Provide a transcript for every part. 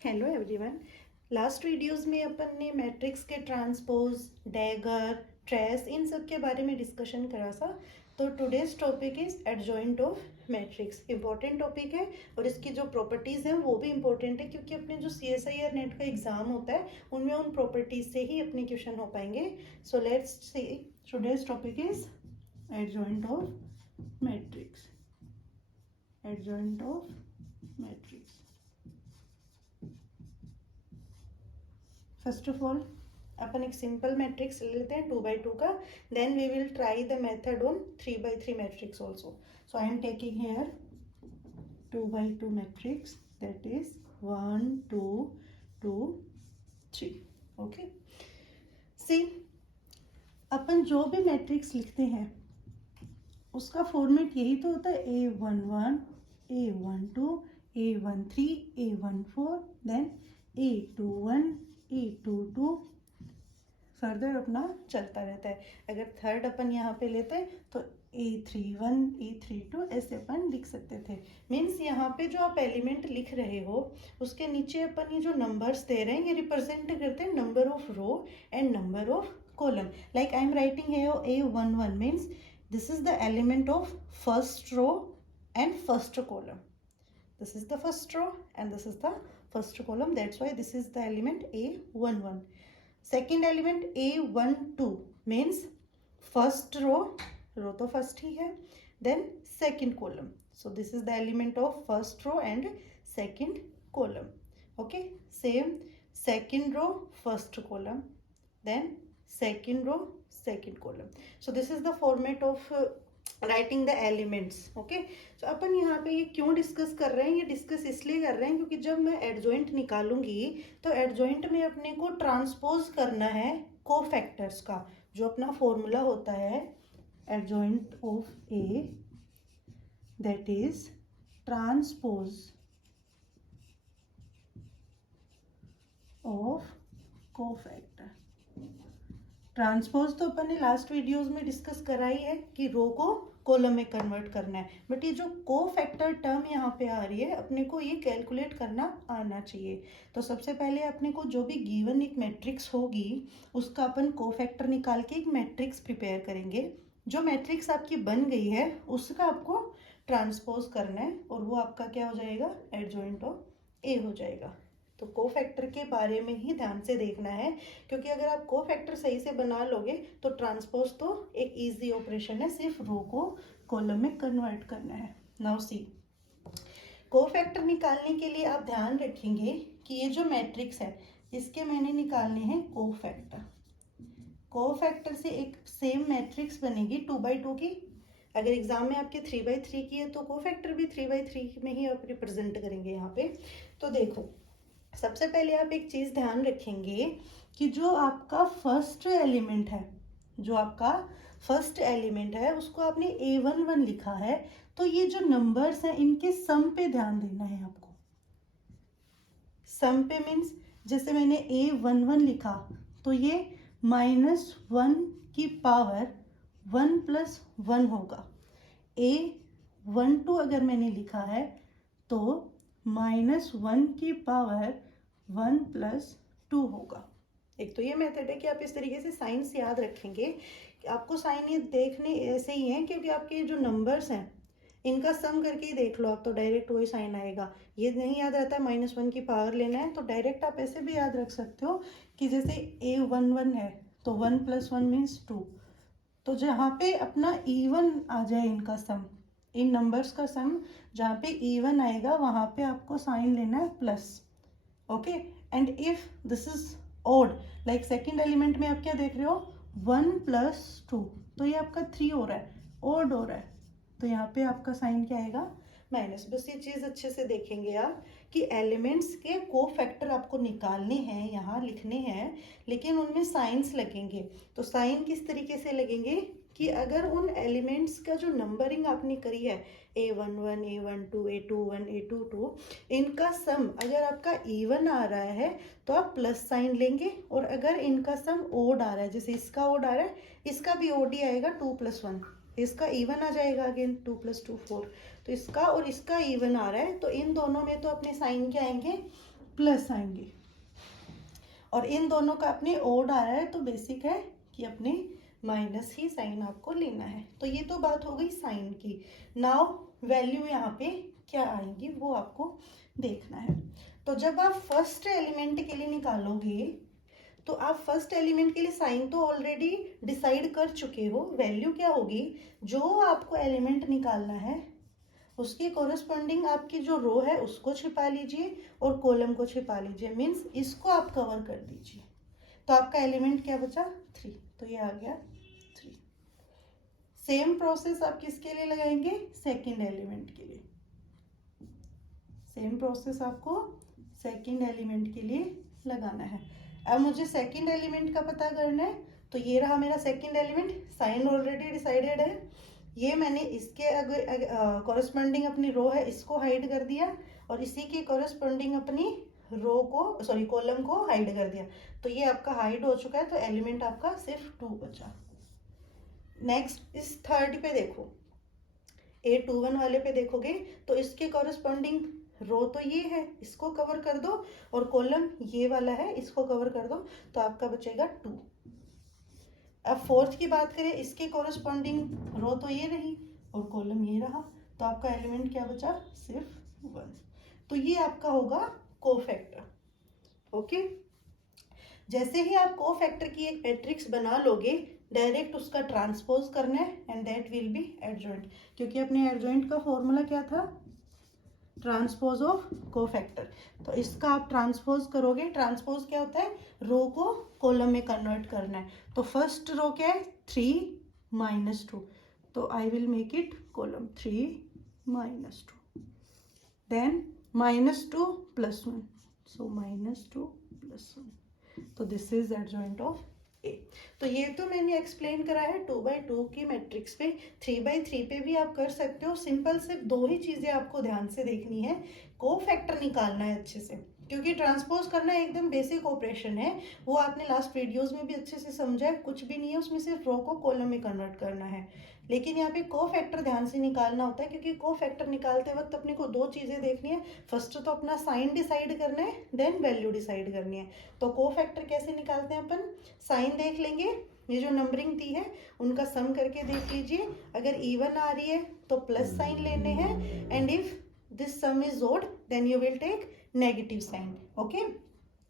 Hello everyone. Last videos में अपन ने matrix के ट्रांसपोज, डैगर, ट्रेस इन सब के बारे में डिस्कशन करा था। तो today's topic is adjoint of matrix. Important topic है और इसकी जो प्रॉपर्टीज़ हैं वो भी इंपॉर्टेंट है, क्योंकि अपने जो CSIR नेट का एग्जाम होता है उनमें उन प्रॉपर्टीज से ही अपने क्वेश्चन हो पाएंगे। So let's see, today's topic is adjoint of matrix. Adjoint of matrix. First of all अपन एक सिंपल मैट्रिक्स ले लेते हैं 2x2 का। Then we will try the method on 3x3 matrix also. So I am taking here 2x2 matrix, that is 1 2 2 3। Okay, see, अपन जो भी matrix लिखते हैं उसका फॉर्मेट यही तो होता है A11, A12, A13, A14, then A21, A22, further अपना चलता रहता है। अगर थर्ड अपन यहाँ पे लेते हैं तो A31, A32 ऐसे अपन लिख सकते थे। मीन्स यहाँ पे जो आप एलिमेंट लिख रहे हो उसके नीचे अपन ये जो नंबर्स दे रहे हैं ये रिप्रेजेंट करते हैं number of row and number of column. Like I am writing here A11 means this is the element of first row and first column. This is the first row and this is the first column, that's why this is the element A11. Second element A12 means first row, row तो first ही है, then second column. So this is the element of first row and second column. Okay, same second row, first column, then second row, second column. So this is the format of writing the elements. Okay, तो अपन यहाँ पे ये क्यों discuss कर रहे हैं? ये discuss इसलिए कर रहे हैं क्योंकि जब मैं एडजॉइंट निकालूंगी तो एडजॉइंट में अपने को ट्रांसपोज करना है कोफैक्टर्स का। जो अपना फॉर्मूला होता है adjoint of A, that is transpose of cofactor. Transpose तो अपन ने लास्ट वीडियोस में डिस्कस करा ही है कि रो को कॉलम में कन्वर्ट करना है, बट ये जो कोफैक्टर टर्म यहाँ पे आ रही है अपने को ये कैलकुलेट करना आना चाहिए। तो सबसे पहले अपने को जो भी गिवन एक मैट्रिक्स होगी उसका अपन कोफैक्टर निकाल के एक मैट्रिक्स प्रिपेयर करेंगे। जो मैट्रिक्स आपकी बन गई है उसका आपको ट्रांसपोज करना है और वो आपका क्या हो जाएगा? एडजॉइंट ऑफ ए हो जाएगा। तो कोफैक्टर के बारे में ही ध्यान से देखना है, क्योंकि अगर आप कोफैक्टर सही से बना लोगे तो ट्रांसपोज तो एक इजी ऑपरेशन है, सिर्फ रो को कॉलम में कन्वर्ट करना है। नाउ सी, कोफैक्टर निकालने के लिए आप ध्यान रखेंगे कि ये जो मैट्रिक्स है इसके मैंने निकालने हैं कोफैक्टर। कोफैक्टर से एक सेम मैट्रिक्स बनेगी 2x2 की। अगर एग्जाम में आपके 3x3 की है तो कोफैक्टर भी 3x3 में ही आप रिप्रेजेंट करेंगे यहाँ पे। तो देखो, सबसे पहले आप एक चीज ध्यान रखेंगे कि जो आपका फर्स्ट एलिमेंट है, जो आपका फर्स्ट एलिमेंट है उसको आपने A11 लिखा है, तो ये जो नंबर्स हैं इनके सम पे ध्यान देना है आपको। सम पे मीन्स जैसे मैंने A11 लिखा तो ये -1 की पावर 1 + 1 होगा। A12 अगर मैंने लिखा है तो -1 की पावर 1 + 2 होगा। एक तो ये मेथड है कि आप इस तरीके से साइंस याद रखेंगे कि आपको साइन ये देखने ऐसे ही हैं, क्योंकि आपके जो नंबर्स हैं इनका सम करके ही देख लो आप तो डायरेक्ट वही साइन आएगा। ये नहीं याद रहता है -1 की पावर लेना है तो डायरेक्ट आप ऐसे भी याद रख सकते हो कि जैसे A11 है तो 1 + 1 मीन्स 2। तो जहाँ पे अपना इवन आ जाए इनका सम, इन नंबर्स का सम जहाँ पे इवन आएगा वहाँ पे आपको साइन लेना है plus. Okay, and if this is odd, like second element में आप क्या देख रहे हो 1 + 2, तो ये आपका 3 हो रहा है, ओड हो रहा है, तो यहाँ पे आपका साइन क्या आएगा? माइनस। बस ये चीज अच्छे से देखेंगे आप कि एलिमेंट्स के कोफैक्टर आपको निकालने हैं, यहाँ लिखने हैं, लेकिन उनमें साइंस लगेंगे। तो साइन किस तरीके से लगेंगे कि अगर उन एलिमेंट्स का जो नंबरिंग आपने करी है A11, A12, A21, A22, इनका सम अगर आपका इवन आ रहा है तो आप प्लस साइन लेंगे, और अगर इनका सम ओड आ रहा है, जैसे इसका ओड आ रहा है इसका भी ओड ही आएगा 2 + 1, इसका इवन आ जाएगा अगेन 2 + 2 4, तो इसका और इसका इवन आ रहा है तो इन दोनों में तो अपने साइन क्या आएंगे? प्लस आएंगे, और इन दोनों का अपने ओड आ रहा है तो बेसिक है कि अपने माइनस ही साइन आपको लेना है। तो ये तो बात हो गई साइन की। नाउ वैल्यू यहाँ पे क्या आएंगी वो आपको देखना है। तो जब आप फर्स्ट एलिमेंट के लिए निकालोगे तो आप फर्स्ट एलिमेंट के लिए साइन तो ऑलरेडी डिसाइड कर चुके हो। वैल्यू क्या होगी, जो आपको एलिमेंट निकालना है उसके कोरस्पॉन्डिंग आपकी जो रो है उसको छिपा लीजिए और कॉलम को छिपा लीजिए, मीन्स इसको आप कवर कर दीजिए। तो आपका एलिमेंट क्या बचा 3, तो ये आ गया 3। सेम प्रोसेस आप किसके लिए लगाएंगे, सेकंड एलिमेंट के लिए। सेम प्रोसेस आपको सेकंड एलिमेंट के लिए लगाना है। अब मुझे सेकंड एलिमेंट का पता करना है, तो ये रहा मेरा second element, sign already decided है। ये मैंने इसके कॉरस्पॉन्डिंग अपनी रो है इसको हाइड कर दिया, और इसी के कॉरस्पॉन्डिंग अपनी रो को कॉलम को हाइड कर दिया। तो ये आपका हाइड हो चुका है, तो एलिमेंट आपका सिर्फ 2 बचा। नेक्स्ट इस थर्ड पे देखो, A21 वाले पे देखोगे तो इसके कॉरस्पॉन्डिंग रो तो ये है, इसको कवर कर दो, और कॉलम ये वाला है इसको कवर कर दो, तो आपका बचेगा 2। अब फोर्थ की बात करें, इसके कॉरस्पॉन्डिंग रो तो ये रही और कॉलम ये रहा, तो आपका एलिमेंट क्या बचा, सिर्फ 1। तो ये आपका होगा कोफैक्टर। ओके, जैसे ही आप कोफैक्टर की एक मैट्रिक्स बना लोगे, डायरेक्ट उसका ट्रांसपोज करना है and that will be adjoint, क्योंकि अपने एडजॉइंट का फॉर्मूला क्या था, ट्रांसपोज ऑफ कोफैक्टर। तो इसका आप ट्रांसपोज करोगे, ट्रांसपोज क्या होता है, रो को कॉलम में कन्वर्ट करना है। तो फर्स्ट रो क्या है 3 - 2, तो I will make it column 3 - 2, then -2 + 1, so -2 + 1, तो this is adjoint of A. तो ये तो मैंने एक्सप्लेन करा है 2x2 की मैट्रिक्स पे। 3x3 पे भी आप कर सकते हो। सिंपल सिर्फ 2 ही चीजें आपको ध्यान से देखनी है, कोफैक्टर निकालना है अच्छे से, क्योंकि ट्रांसपोज करना एकदम बेसिक ऑपरेशन है, वो आपने लास्ट वीडियोस में भी अच्छे से समझा है। कुछ भी नहीं है उसमें, सिर्फ रो को कॉलम में कन्वर्ट करना है। लेकिन यहाँ पे कोफैक्टर ध्यान से निकालना होता है, क्योंकि कोफैक्टर निकालते वक्त अपने को 2 चीजें देखनी है। फर्स्ट तो अपना साइन डिसाइड करना है, देन वैल्यू डिसाइड करनी है। तो कोफैक्टर कैसे निकालते हैं अपन, साइन देख लेंगे, ये जो नंबरिंग दी है उनका सम करके देख लीजिए। अगर इवन आ रही है तो प्लस साइन लेने हैं, and if this sum is odd then you will take negative sign. Okay,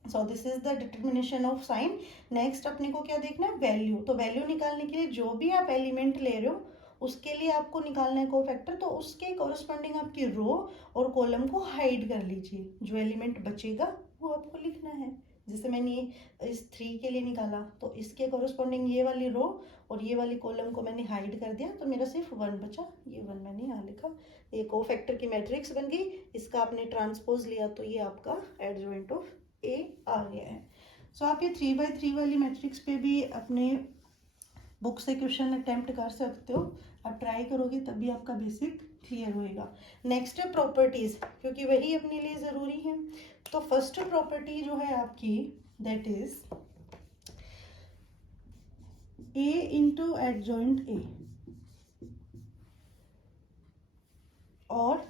so this is the determination of sign. Next अपने को क्या देखना है, वैल्यू। तो वैल्यू निकालने के लिए जो भी आप एलिमेंट ले रहे हो उसके लिए आपको निकालना है कोफैक्टर, तो उसके कॉरस्पॉन्डिंग आपकी रो और कॉलम को हाइड कर लीजिए। जो एलिमेंट बचेगा वो आपको लिखना है। जैसे मैंने ये इस 3 के लिए निकाला, तो इसके कॉरस्पॉन्डिंग ये वाली रो और ये वाली कॉलम को मैंने हाइड कर दिया, तो मेरा सिर्फ 1 बचा, ये 1 मैंने यहाँ लिखा। ये कोफैक्टर की मैट्रिक्स बन गई। इसका आपने ट्रांसपोज लिया तो ये आपका एडजॉइंट ऑफ ए आ गया है। सो आप ये 3x3 वाली मैट्रिक्स पे भी अपने बुक से क्वेश्चन अटेम्प्ट कर सकते हो। आप ट्राई करोगे तभी आपका बेसिक क्लियर होएगा। नेक्स्ट है प्रॉपर्टीज, क्योंकि वही अपने लिए जरूरी है। तो फर्स्ट प्रॉपर्टी जो है आपकी, that is a into adjoint A, और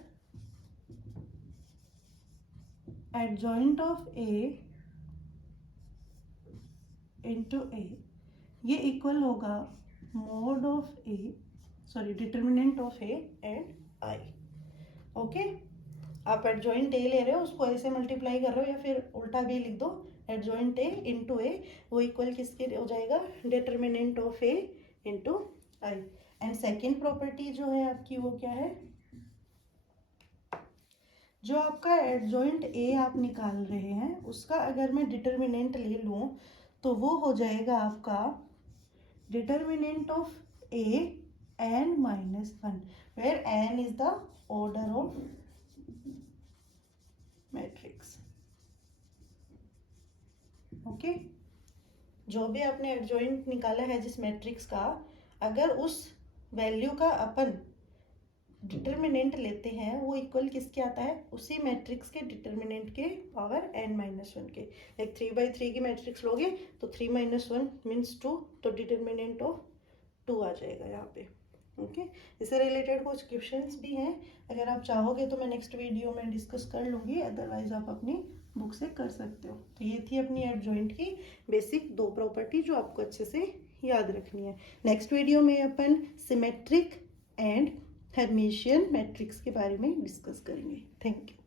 एडजॉइंट ऑफ ए इंटू ए, ये इक्वल होगा mode of A, sorry determinant of A and I. Okay, आप एडजॉइंट ए ले रहे हो, उसको ऐसे मल्टीप्लाई कर रहे हो, या फिर उल्टा भी लिख दो, एडजॉइंट ए इंटू ए, वो इक्वल किसके हो जाएगा, determinant of A into I. And second property जो है आपकी वो क्या है, जो आपका एडजॉइंट ए आप निकाल रहे हैं उसका अगर मैं डिटर्मिनेंट ले लूं तो वो हो जाएगा आपका determinant of A n - 1, where n is the order of matrix. Okay, जो भी आपने एडजॉइंट निकाला है जिस मैट्रिक्स का, अगर उस वैल्यू का अपन डिटर्मिनेंट लेते हैं वो इक्वल किसके आता है, उसी मैट्रिक्स के डिटर्मिनेंट के पावर n - 1 के। लाइक 3x3 की मैट्रिक्स लोगे तो 3 - 1 मीन्स 2, तो डिटर्मिनेंट ऑफ 2 आ जाएगा यहाँ पे। ओके इससे रिलेटेड कुछ क्वेश्चंस भी हैं, अगर आप चाहोगे तो मैं नेक्स्ट वीडियो में डिस्कस कर लूँगी, अदरवाइज आप अपनी बुक से कर सकते हो। तो ये थी अपनी एडजॉइंट की बेसिक 2 प्रॉपर्टी जो आपको अच्छे से याद रखनी है। नेक्स्ट वीडियो में अपन सिमेट्रिक एंड हर्मिशियन मैट्रिक्स के बारे में डिस्कस करेंगे। Thank you.